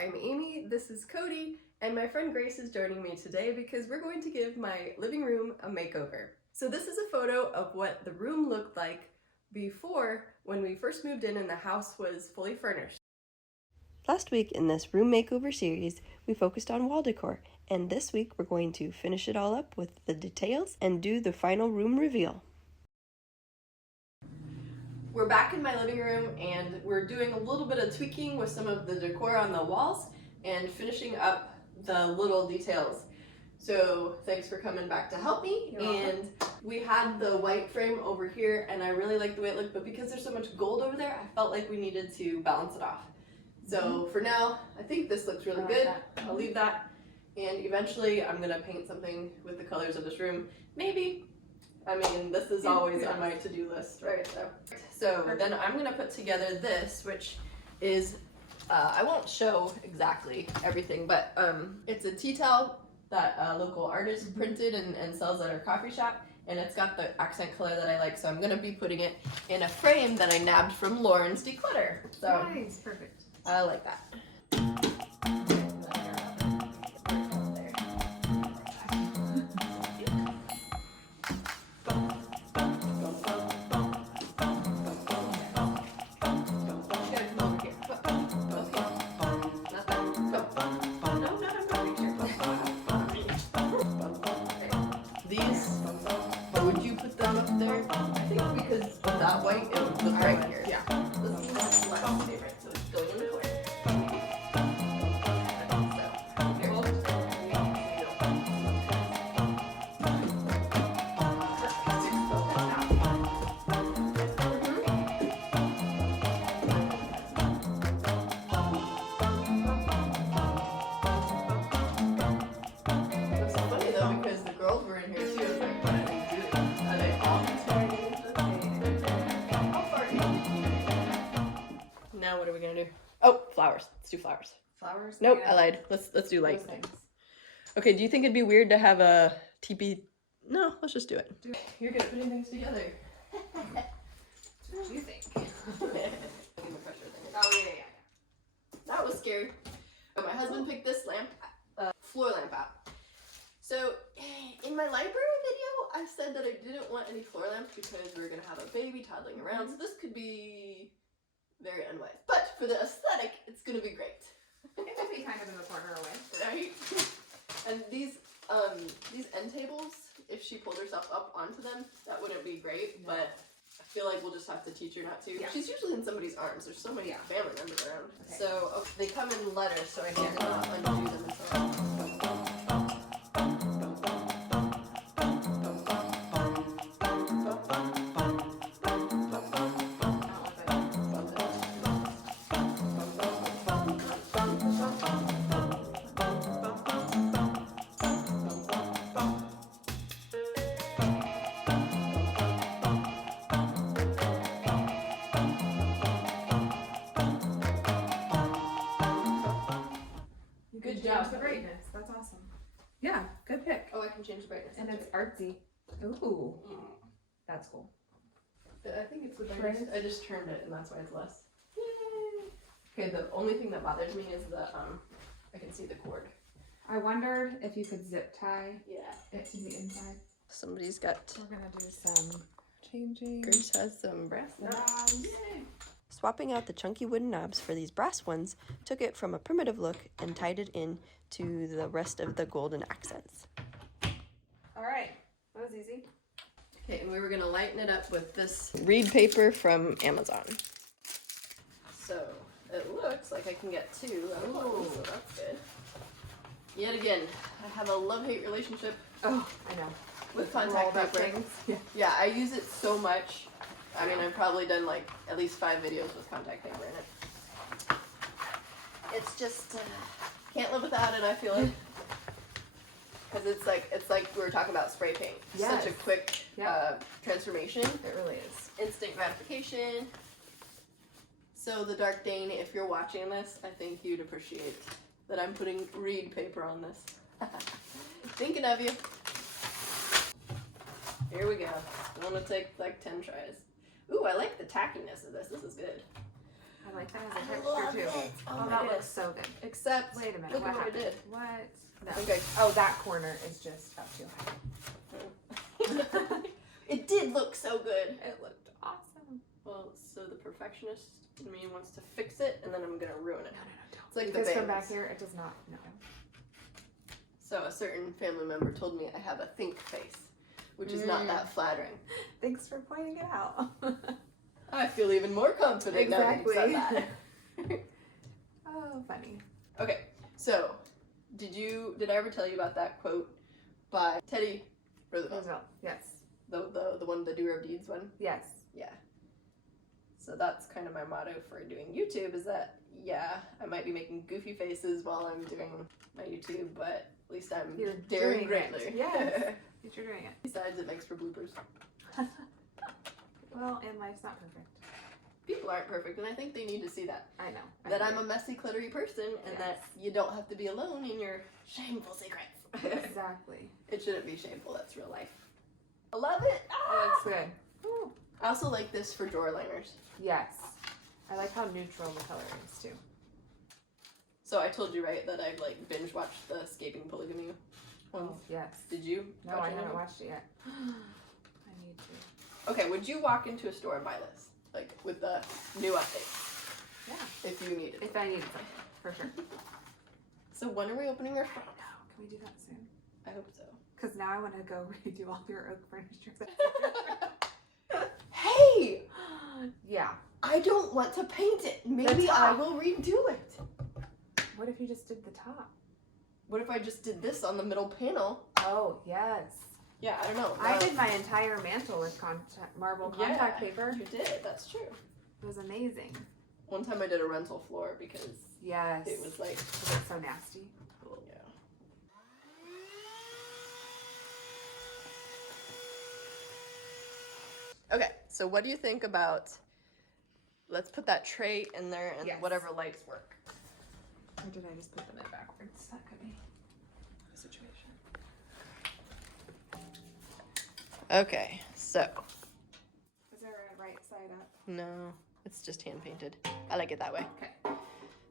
I'm Amy, this is Cody, and my friend Grace is joining me today because we're going to give my living room a makeover. So this is a photo of what the room looked like before when we first moved in and the house was fully furnished. Last week in this room makeover series, we focused on wall decor, and this week we're going to finish it all up with the details and do the final room reveal. We're back in my living room and we're doing a little bit of tweaking with some of the decor on the walls and finishing up the little details. So thanks for coming back to help me. And we had the white frame over here and I really liked the way it looked, but because there's so much gold over there, I felt like we needed to balance it off. So for now, I think this looks really good. I'll leave that. And eventually I'm gonna paint something with the colors of this room. Maybe. I mean, this is always on my to-do list, right? So then I'm gonna put together this, which is, I won't show exactly everything, but it's a tea towel that a local artist printed and sells at our coffee shop, and it's got the accent color that I like, so I'm gonna be putting it in a frame that I nabbed from Lauren's Declutter. So nice, perfect. I like that. Would you put them up there? I think because of that white, it would look right here. Yeah. This is my favorite, so it's going in the corner. It's so funny though because the girls were in here too. It's like, what are they doing? Are they all Now what are we gonna do? Oh, flowers. Let's do flowers. Flowers? Nope, Yeah. I lied. Let's do light. Those things. Okay, do you think it'd be weird to have a teepee? No, let's just do it. You're good at putting things together. What do you think? Oh, yeah. That was scary. Oh, my husband picked this lamp, floor lamp out. So, in my library video, I said that I didn't want any floor lamps because we were going to have a baby toddling around, so this could be very unwise. But for the aesthetic, it's going to be great. It would be kind of in the corner away. Right? And these end tables, if she pulled herself up onto them, that wouldn't be great, but I feel like we'll just have to teach her not to. Yeah. She's usually in somebody's arms. There's so many family members around. Okay. So they come in letters, so I can't undo them until Good job. The brightness. That's awesome. Yeah, good pick. Oh, I can change the brightness. And it's artsy. Ooh. That's cool. I think it's the brightness. I just turned it and that's why it's less. Yay! Okay, the only thing that bothers me is the I can see the cord. I wondered if you could zip tie Yeah. it to the inside. Somebody's got We're gonna do some changing. Grace has some brass knobs. Yay! Swapping out the chunky wooden knobs for these brass ones took it from a primitive look and tied it in to the rest of the golden accents. All right, that was easy. Okay, and we were gonna lighten it up with this reed paper from Amazon. So it looks like I can get two out of one, so that's good. Yet again, I have a love-hate relationship. Oh, I know. With contact paper. Yeah, I use it so much. I mean, I've probably done like at least 5 videos with contact paper in it. It's just can't live without it. I feel like because it's like we were talking about spray paint. Such a quick transformation. It really is. Instant gratification. So the Dark Dane, if you're watching this, I think you'd appreciate that I'm putting reed paper on this. Thinking of you. Here we go. I'm gonna take like 10 tries. Ooh, I like the tackiness of this. This is good. I like that as a I texture love too. it. Oh, Oh, my that goodness. looks so good. Except, Wait a minute. look What at what I happened? did. What? No. I think Oh, that corner is just up too high. It did look so good. It looked awesome. Well, so the perfectionist in me wants to fix it, and then I'm gonna ruin it. No, don't. It's like Because the from bangs. back here, it does not. No. So a certain family member told me I have a think face, which is not that flattering. Thanks for pointing it out. I feel even more confident now that you said that. Oh, funny. Okay, so did I ever tell you about that quote by Teddy Roosevelt? Roosevelt. Yes. The one, the doer of deeds one? Yes. Yeah. So that's kind of my motto for doing YouTube, is that, yeah, I might be making goofy faces while I'm doing my YouTube, but at least I'm You're daring doing greatly. it. Yes. You're doing it. Besides, it makes for bloopers. Well, and life's not perfect. People aren't perfect, and I think they need to see that. I know. That I'm a messy, cluttery person, and Yes. that you don't have to be alone in your shameful secrets. Exactly. It shouldn't be shameful, that's real life. I love it! It Ah! looks good. Ooh. I also like this for drawer liners. Yes. I like how neutral the color is too. So I told you, right, that I've like binge watched the Escaping Polygamy ones. Oh, yes. Did you? No, watch I any of haven't them? watched it yet. I need to. Okay, would you walk into a store and buy this? Like, with the new updates? Yeah. If you needed it. If I needed something, for sure. So when are we opening our shop? Can we do that soon? I hope so. Because now I want to go redo all your oak furniture. Hey! Yeah. I don't want to paint it. Maybe I will redo it. What if you just did the top? What if I just did this on the middle panel? Oh, yes. Yeah, I don't know. I did my entire mantle with marble contact paper. You did, that's true. It was amazing. One time I did a rental floor because Yes. it was like, Was it so nasty? yeah. Okay, so what do you think about, let's put that tray in there and Yes. whatever lights work. Or did I just put them in backwards? That could be a situation. Okay, so, Is there a right side up? no, it's just hand painted. I like it that way. Okay.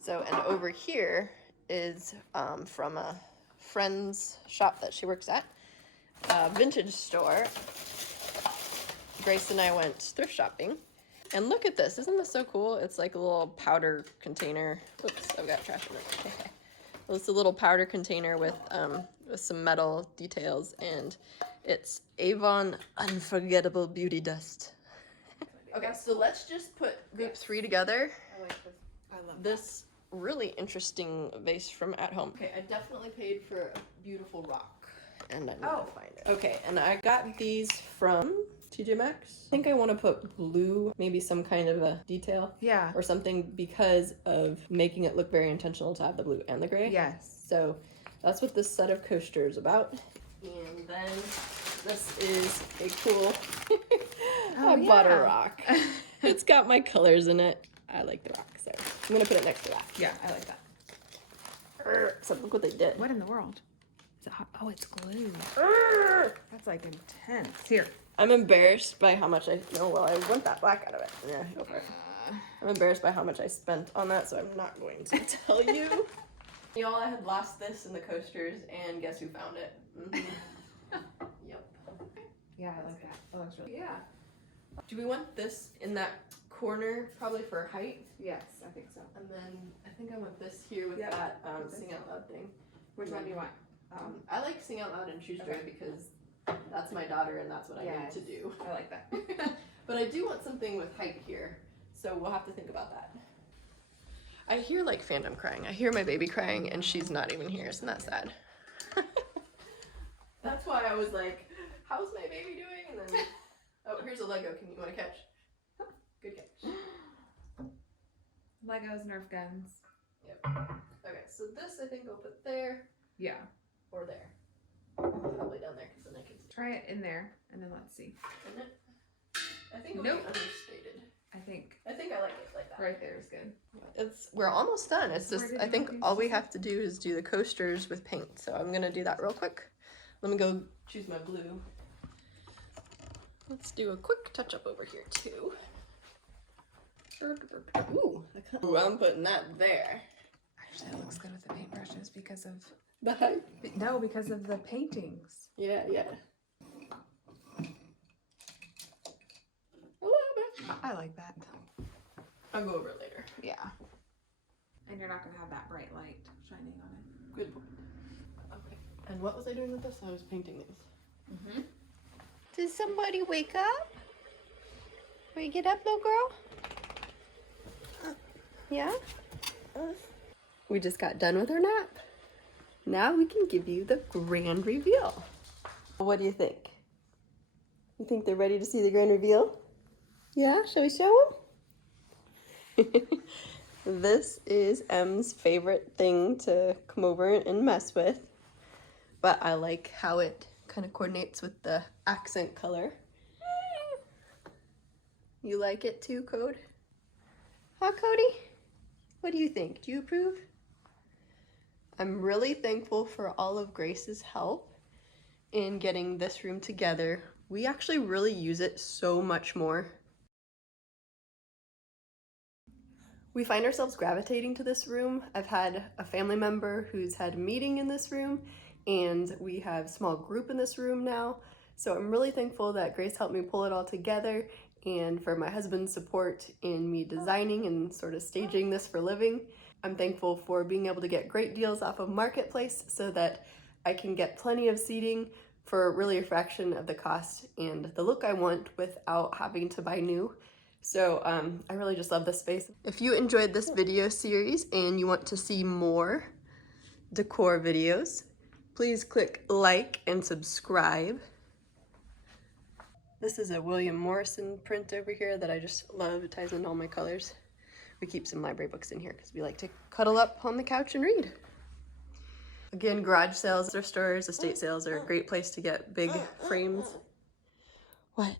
So, and over here is from a friend's shop that she works at, a vintage store. Grace and I went thrift shopping. And look at this, isn't this so cool? It's like a little powder container. Oops, I've got trash in it. Well, it's a little powder container with some metal details, and it's Avon Unforgettable Beauty Dust. Okay, so let's just put group 3 together. I like this. I love This really interesting vase from at home. Okay, I definitely paid for a beautiful rock, and I'm gonna find it. Okay, and I got these from TJ Maxx. I think I want to put blue, maybe some kind of a detail Yeah. or something, because of making it look very intentional to have the blue and the gray. Yes. So that's what this set of coasters is about. And then this is a cool, I bought a yeah. rock. It's got my colors in it. I like the rock, so I'm gonna put it next to that. Yeah, I like that. So look what they did. What in the world? Is it hot? Oh, it's glue. Urgh. That's like intense. Here. I'm embarrassed by how much I want that black out of it. Yeah, go for it. I'm embarrassed by how much I spent on that, so I'm not going to tell you. Y'all, I had lost this in the coasters, and guess who found it? Yep. Yeah, I like that. That looks really. Yeah. Do we want this in that corner, probably for height? Yes, I think so. And then I think I want this here with Yep. that Sing Out Loud thing. Which one do you want? I like Sing Out Loud and Choose Joy Okay. because that's my daughter and that's what I need to do. I like that. But I do want something with height here, so we'll have to think about that. I hear like fandom crying. I hear my baby crying and she's not even here, isn't that sad? That's why I was like, how's my baby doing? And then, oh, here's a Lego. Can you want to catch? Good catch. Legos, Nerf guns. Yep. Okay, so this I think I'll put there Yeah. or there. Probably down there because then I can see. Try it in there, and then let's see. Isn't it? I think it'll Nope. be understated. I think I think I like it like that. right there is good. We're almost done. It's Where just did I you think put these? all we have to do is do the coasters with paint. So I'm gonna do that real quick. Let me go choose my blue. Let's do a quick touch up over here too. Ooh, I'm putting that there. Actually, that looks good with the paintbrushes because of The height? no, because of the paintings. Yeah, yeah. I love it. I like that. I'll go over it later. Yeah. And you're not gonna have that bright light shining on it. Good point. Okay. And what was I doing with this? I was painting these. Mm-hmm. Did somebody wake up? Wake it up, little girl? Yeah? We just got done with our nap. Now we can give you the grand reveal. What do you think? You think they're ready to see the grand reveal? Yeah? Shall we show them? This is Em's favorite thing to come over and mess with. But I like how it kind of coordinates with the accent color. You like it too, Code? Huh, Cody? What do you think? Do you approve? I'm really thankful for all of Grace's help in getting this room together. We actually really use it so much more. We find ourselves gravitating to this room. I've had a family member who's had a meeting in this room, and we have a small group in this room now. So I'm really thankful that Grace helped me pull it all together, and for my husband's support in me designing and sort of staging this for living. I'm thankful for being able to get great deals off of Marketplace so that I can get plenty of seating for really a fraction of the cost and the look I want without having to buy new. So I really just love this space. If you enjoyed this video series and you want to see more decor videos, please click like and subscribe. This is a William Morrison print over here that I just love. It ties in all my colors. We keep some library books in here because we like to cuddle up on the couch and read. Again, garage sales or stores, estate sales are a great place to get big frames. What?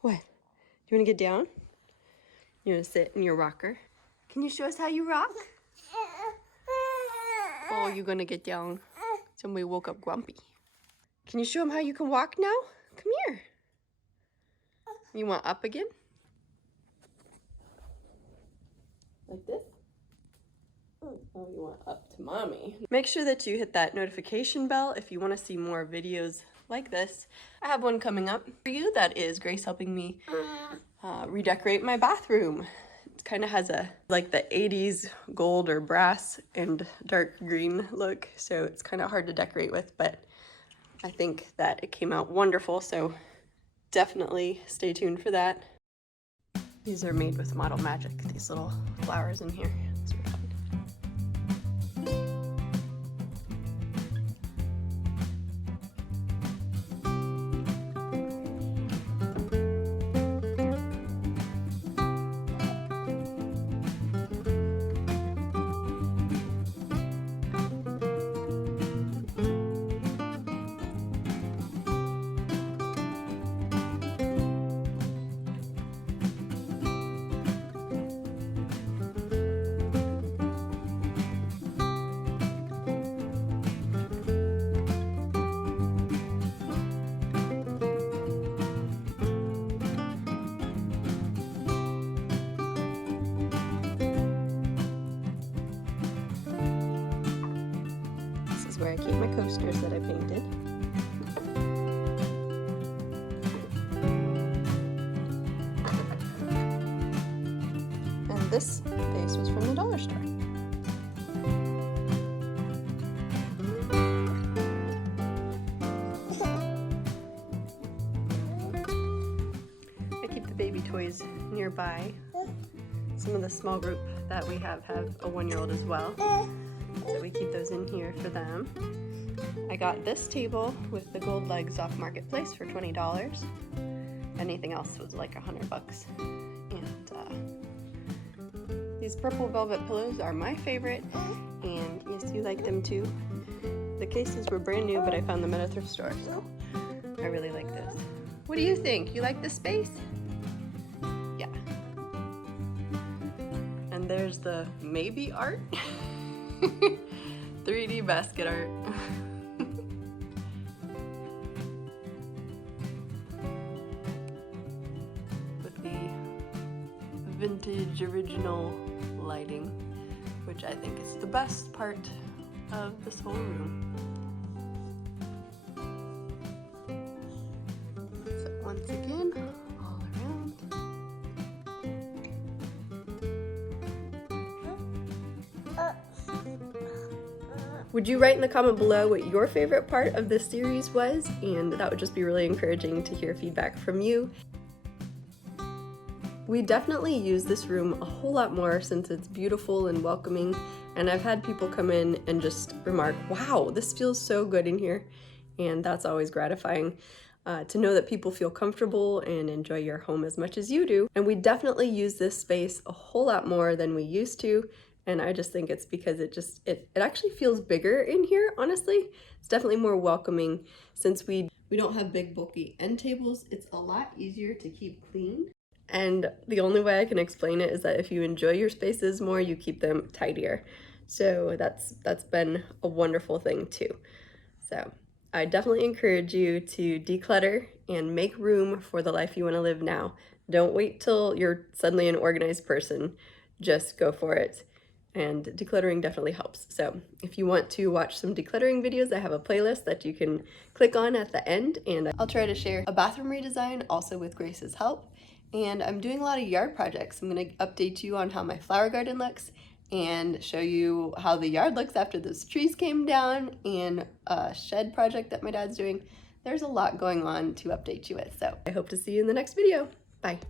What? Do you want to get down? You want to sit in your rocker? Can you show us how you rock? Oh, you're going to get down. Somebody woke up grumpy. Can you show them how you can walk now? Come here. You want up again? Like this? Oh, you want up to mommy. Make sure that you hit that notification bell if you want to see more videos like this. I have one coming up for you that is Grace helping me redecorate my bathroom. It kind of has a like the 80s gold or brass and dark green look, so it's kind of hard to decorate with, but I think that it came out wonderful, so definitely stay tuned for that. These are made with Model Magic, these little flowers in here. It's really fun. This is where I keep my coasters that I painted. And this vase was from the dollar store. I keep the baby toys nearby. Some of the small group that we have a 1-year-old as well. So we keep those in here for them. I got this table with the gold legs off Marketplace for $20. Anything else was like $100. And these purple velvet pillows are my favorite, and yes, you like them too. The cases were brand new, but I found them at a thrift store, so I really like this. What do you think? You like this space? Yeah. And there's the maybe art. 3D basket art. With the vintage original lighting, which I think is the best part of this whole room. So once again, all around. Would you write in the comment below what your favorite part of this series was? And that would just be really encouraging to hear feedback from you. We definitely use this room a whole lot more since it's beautiful and welcoming, and I've had people come in and just remark, wow, this feels so good in here, and that's always gratifying to know that people feel comfortable and enjoy your home as much as you do. And we definitely use this space a whole lot more than we used to, and I just think it's because it actually feels bigger in here, honestly. It's definitely more welcoming since we don't have big bulky end tables. It's a lot easier to keep clean. And the only way I can explain it is that if you enjoy your spaces more, you keep them tidier. So that's been a wonderful thing too. So I definitely encourage you to declutter and make room for the life you want to live now. Don't wait till you're suddenly an organized person. Just go for it. And decluttering definitely helps. So if you want to watch some decluttering videos, I have a playlist that you can click on at the end, and I'll try to share a bathroom redesign also with Grace's help. And I'm doing a lot of yard projects. I'm going to update you on how my flower garden looks and show you how the yard looks after those trees came down, and a shed project that my dad's doing. There's a lot going on to update you with. So I hope to see you in the next video. Bye.